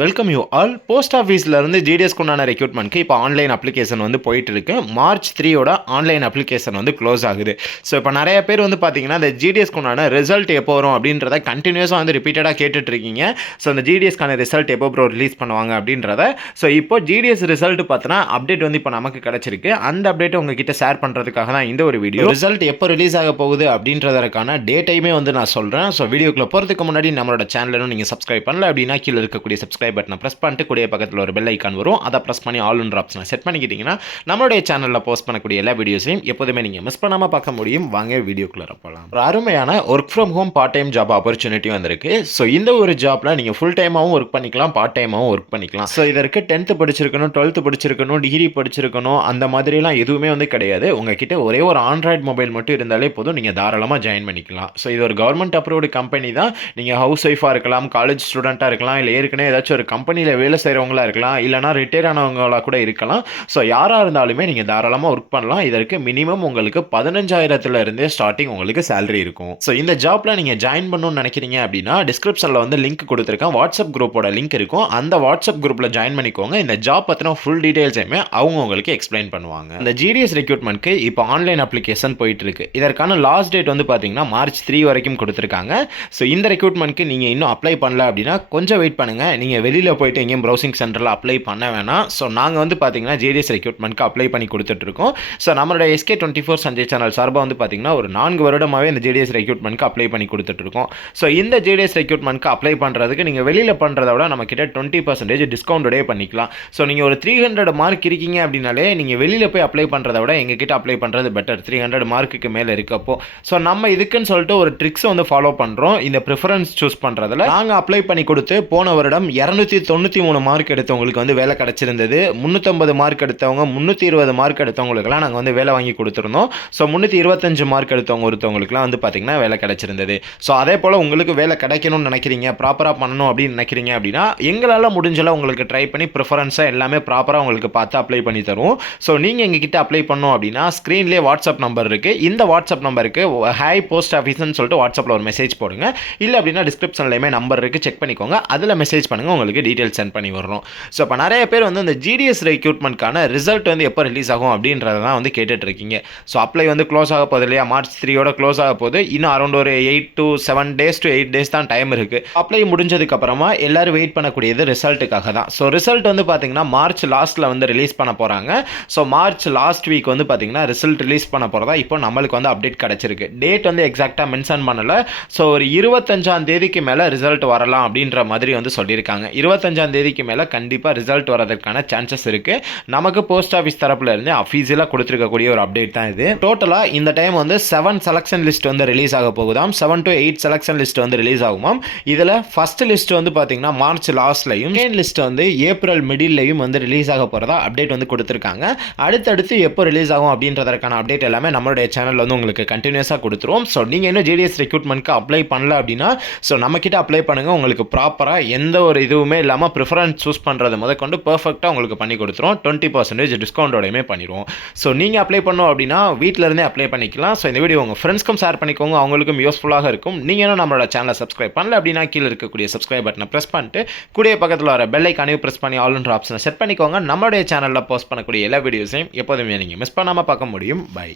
Welcome you all post ஆஃபீஸில் இருந்து ஜிடிஎஸ்க்கு உண்டான ரெக்ரூட்மெண்ட்க்கு இப்போ ஆன்லைன் அப்ளிகேஷன் வந்து போயிட்டு இருக்கு மார்ச் த்ரீயோட ஆன்லைன் அப்ளிகேஷன் வந்து க்ளோஸ் ஆகுது. ஸோ இப்போ நிறைய பேர் வந்து பார்த்தீங்கன்னா இந்த ஜிடிஎஸ்க்கு உண்டான ரிசல்ட் எப்போ வரும் அப்படின்றத கண்டினியூஸாக வந்து ரிப்பீட்டடாக கேட்டுட்ருக்கீங்க ஸோ அந்த ஜிடிஎஸ்க்கான ரிசல்ட் எப்போ ப்ரோ ரிலீஸ் பண்ணுவாங்க அப்படின்றத ஸோ இப்போ ஜிடிஎஸ் ரிசல்ட் பார்த்தோன்னா அப்டேட் வந்து இப்போ நமக்கு கிடச்சிருக்கு. அந்த அப்டேட் உங்ககிட்ட ஷேர் பண்ணுறதுக்காக தான் இந்த ஒரு வீடியோ ரிசல்ட் எப்போ ரிலீஸ் ஆக போகுது அப்படின்றதற்கான டேட்டையுமே வந்து நான் சொல்கிறேன் ஸோ வீடியோக்குள்ளே போகிறதுக்கு முன்னாடி நம்மளோட சேனலும் நீங்கள் சப்ஸ்கிரைப் பண்ணல அப்படின்னா கீழே இருக்கக்கூடிய சப்ஸ்கிரைப் பட்டனை ப்ரெஸ் பண்ணிட்டு கூடிய பக்கத்தில் ஒரு பெல் ஐக்கான் வரும். அதை ப்ரெஸ் பண்ணி ஆல்ன்ற ஆப்ஷனை செட் பண்ணிக்கிட்டிங்கன்னா நம்மளுடைய சேனலில் போஸ்ட் பண்ணக்கூடிய எல்லா வீடியோஸையும் எப்போதுமே நீங்கள் மிஸ் பண்ணாமல் பார்க்க முடியும். வாங்க வீடியோக்குள்ளே போகலாம் ஒரு அருமையான work from home part time job opportunity வந்திருக்கு. ஸோ இந்த ஒரு ஜாப்பில் நீங்கள் ஃபுல் டைமாகவும் ஒர்க் பண்ணிக்கலாம் பார்ட் டைமாகவும் ஒர்க் பண்ணிக்கலாம். ஸோ இதற்கு டென்த்து படிச்சிருக்கணும் டுவெல்த்து படிச்சிருக்கணும் டிகிரி படிச்சிருக்கணும் அந்த மாதிரிலாம் எதுவுமே வந்து கிடையாது. உங்ககிட்ட ஒரே ஒரு ஆண்ட்ராய்டு மொபைல் மட்டும் இருந்தாலே போதும். நீங்கள் தாராளமாக ஜாயின் பண்ணிக்கலாம். ஸோ இது ஒரு கவர்மெண்ட் அப்ரூவ்டு கம்பெனி தான். நீங்கள் ஹவுஸ் ஒய்ஃபாக இருக்கலாம் காலேஜ் ஸ்டூடெண்ட்டாக இருக்கலாம் இல்லை ஏற்கனவே ஏதாச்சும் ஒரு கம்பெனியில் வேலை செய்கிறவங்களா இருக்கலாம் இல்லைனா ரிட்டையர் ஆனவங்களா கூட இருக்கலாம். ஸோ யாராக இருந்தாலுமே நீங்கள் தாராளமாக ஒர்க் பண்ணலாம். இதற்கு மினிமம் உங்களுக்கு பதினஞ்சாயிரத்துல இருந்தே ஸ்டார்டிங் உங்களுக்கு சேலரி இருக்கும். ஸோ இந்த ஜாப்பில் நீங்கள் ஜாயின் பண்ணணும்னு நினைக்கிறீங்க அப்படின்னா டிஸ்கிரிப்ஷனில் வந்து லிங்க் கொடுத்துருக்கேன். வாட்ஸ்அப் குரூப்போட லிங்க் இருக்கும். அந்த வாட்ஸ்அப் குரூப்பில் ஜாயின் பண்ணிக்கோங்க. இந்த ஜாப் பற்றின ஃபுல் டீட்டெயில்ஸையுமே அவங்க உங்களுக்கு எக்ஸ்பிளைன் பண்ணுவாங்க. இந்த ஜிடிஎஸ் ரெக்யூட்மெண்ட்க்கு இப்போ ஆன்லைன் அப்ளிகேஷன் போயிட்டு இருக்கு இதற்கான லாஸ்ட் டேட் வந்து பார்த்தீங்கன்னா மார்ச் த்ரீ வரைக்கும் கொடுத்துருக்காங்க. ஸோ இந்த ரெக்யூட்மெண்ட்க்கு நீங்கள் இன்னும் அப்ளை பண்ணல அப்படின்னா கொஞ்சம் வெயிட் பண்ணுங்கள் நீங்கள் வெளியில் போயிட்டு எங்கேயும் ப்ரௌசிங் சென்டரில் அப்ளை பண்ண வேணாம். ஸோ நாங்கள் வந்து பார்த்தீங்கன்னா ஜேடிஎஸ் ரெக்ரூட்மெண்ட்க்கு அப்ளை பண்ணி கொடுத்துட்ருக்கோம் ஸோ நம்மளோட SK twenty four Sanjay channel சார்பாக வந்து பார்த்தீங்கன்னா ஒரு நான்கு வருடமாகவே இந்த ஜேடிஎஸ் ரெக்ரூட்மெண்ட்க்கு அப்ளை பண்ணி கொடுத்துட்ருக்கோம் ஸோ இந்த ஜேடிஎஸ் ரெக்ரூட்மெண்ட்க்கு அப்ளை பண்ணுறதுக்கு நீங்கள் வெளியில் பண்ணுறத விட நம்ம கிட்ட டுவெண்ட்டி பர்சன்டேஜ் டிஸ்கவுண்டோடே பண்ணிக்கலாம். ஸோ நீங்கள் ஒரு த்ரீ ஹண்ட்ரட் மார்க் இருக்கீங்க அப்படின்னாலே நீங்கள் வெளியில் போய் அப்ளை பண்ணுறத விட எங்கள் கிட்ட அப்ளை பண்ணுறது பெட்டர் த்ரீ ஹண்ட்ரட் மார்க்குக்கு மேலே இருக்கப்போ. ஸோ நம்ம இதுக்குன்னு சொல்லிட்டு ஒரு ட்ரிக்ஸ் வந்து ஃபாலோ பண்ணுறோம் இந்த ப்ரிஃபரன்ஸ் சூஸ் பண்ணுறதுல நாங்கள் அப்ளை பண்ணி கொடுத்து போன வருடம் இரநூத்தி தொண்ணூற்றி மூணு மார்க் எடுத்தவங்களுக்கு வந்து வேலை கிடச்சிருந்தது. முந்நூற்றம்பது மார்க் எடுத்தவங்க முந்நூற்றி இருபது மார்க் எடுத்தவங்களுக்குலாம் நாங்கள் வந்து வேலை வாங்கி கொடுத்துருந்தோம். ஸோ முந்நூற்றி இருபத்தஞ்சு மார்க் எடுத்தவங்க ஒருத்தவங்களுக்குலாம் வந்து பார்த்திங்கன்னா வேலை கிடச்சிருந்தது. ஸோ அதே போல் உங்களுக்கு வேலை கிடைக்கணும்னு நினைக்கிறீங்க ப்ராப்பராக பண்ணணும் அப்படின்னு நினைக்கிறீங்க அப்படின்னா எங்களால் முடிஞ்சளவு உங்களுக்கு ட்ரை பண்ணி ப்ரிஃபரன்ஸாக எல்லாமே ப்ராப்பராக உங்களுக்கு பார்த்து அப்ளை பண்ணி தருவோம். ஸோ நீங்கள் எங்ககிட்ட அப்ளை பண்ணோம் அப்படின்னா ஸ்க்ரீன்லேயே வாட்ஸ்அப் நம்பர் இருக்குது இந்த வாட்ஸ்அப் நம்பருக்கு ஹை போஸ்ட் ஆஃபீஸ்னு சொல்லிட்டு வாட்ஸ்அப்பில் ஒரு மெசேஜ் போடுங்க. இல்லை அப்படின்னா டிஸ்கிரிப்ஷன்லையுமே நம்பர் இருக்குது செக் பண்ணிக்கோங்க. அதில் மெசேஜ் பண்ணுங்கள் உங்களுக்கு டீட்டெயில்ஸ் சென்ட் பண்ணி வர்றோம் ஸோ இப்போ நிறைய பேர் வந்து இந்த ஜிடிஎஸ் ரெக்ரூட்மெண்ட்கான ரிசல்ட் வந்து எப்போ ரிலீஸ் ஆகும் அப்படின்றத தான் வந்து கேட்டுட்ருக்கீங்க ஸோ அப்ளை வந்து க்ளோஸ் ஆக போகுது இல்லையா? மார்ச் த்ரீயோட க்ளோஸ் ஆக போகுது. இன்னும் அரௌண்ட் ஒரு eight to seven days to eight days தான் டைம் இருக்குது அப்ளை முடிஞ்சதுக்கு அப்புறமா எல்லாரும் வெயிட் பண்ணக்கூடியது ரிசல்ட்டுக்காக தான். ஸோ ரிசல்ட் வந்து பார்த்தீங்கன்னா மார்ச் லாஸ்ட்டில் வந்து ரிலீஸ் பண்ண போகிறாங்க ஸோ மார்ச் லாஸ்ட் வீக் வந்து பார்த்தீங்கன்னா ரிசல்ட் ரிலீஸ் பண்ண போகிறதா இப்போ நம்மளுக்கு வந்து அப்டேட் கிடச்சிருக்கு. டேட் வந்து எக்ஸாக்டாக மென்ஷன் பண்ணலை. ஸோ ஒரு இருபத்தஞ்சாம் தேதிக்கு மேலே ரிசல்ட் வரலாம் அப்படின்ற மாதிரி வந்து சொல்லியிருக்காங்க. இருபத்தஞ்சாம் தேதிக்கு மேலே கண்டிப்பாக ரிசல்ட் வரதுக்கான சான்சஸ் இருக்குது நமக்கு போஸ்ட் ஆஃபீஸ் தரப்புல இருந்து அஃபீஷியலாக கொடுத்துருக்கக்கூடிய ஒரு அப்டேட் தான் இது. டோட்டலாக இந்த டைம் வந்து செவன் செலக்ஷன் லிஸ்ட் வந்து ரிலீஸ் ஆக போகுதாம் seven to eight selection list வந்து ரிலீஸ் ஆகுமாம் இதில் ஃபர்ஸ்ட் லிஸ்ட் வந்து பார்த்தீங்கன்னா மார்ச் லாஸ்ட்லையும் செகண்ட் லிஸ்ட் வந்து ஏப்ரல் மிடில்லையும் வந்து ரிலீஸ் ஆக போகிறதா அப்டேட் வந்து கொடுத்துருக்காங்க. அடுத்தடுத்து எப்போ ரிலீஸ் ஆகும் அப்படின்றதற்கான அப்டேட் எல்லாமே நம்மளுடைய சேனலில் வந்து உங்களுக்கு கண்டினியூஸாக கொடுத்துருவோம். ஸோ நீங்கள் இன்னும் ஜிடிஎஸ் ரெக்ரூட்மெண்ட்க்கு அப்ளை பண்ணல அப்படின்னா ஸோ நம்மக்கிட்ட அப்ளை பண்ணுங்கள் உங்களுக்கு ப்ராப்பராக எந்த ஒரு இதுவுமே இல்லாமல் ப்ரிஃபரன்ஸ் சூஸ் பண்ணுறது முதற்கொண்டு பர்ஃபெக்டாக உங்களுக்கு பண்ணி கொடுத்துரும். டுவெண்ட்டி பர்சன்டேஜ் டிஸ்கவுண்டோடையுமே பண்ணிடுவோம் ஸோ நீங்கள் அப்ளை பண்ணோம் அப்படின்னா வீட்டில் இருந்தே அப்ளை பண்ணிக்கலாம். ஸோ இந்த வீடியோ உங்கள் ஃப்ரெண்ட்ஸ்க்கும் ஷேர் பண்ணிக்கோங்க. அவங்களுக்கும் யூஸ்ஃபுல்லாக இருக்கும். நீங்கள் என்ன நம்மளோட சேனலை சப்ஸ்கிரைப் பண்ணல அப்படின்னா கீழே இருக்கக்கூடிய சப்ஸ்கிரைப் பட்டனை ப்ரெஸ் பண்ணிட்டு கூடிய பக்கத்தில் வர பெல் ஐக்கானையும் ப்ரெஸ் பண்ணி ஆல்ன்ற ஆப்ஷனை செட் பண்ணிக்கோங்க. நம்மளுடைய சேனலில் போஸ்ட் பண்ணக்கூடிய எல்லா வீடியோஸையும் எப்போதுமே நீங்கள் மிஸ் பண்ணாமல் பார்க்க முடியும். பை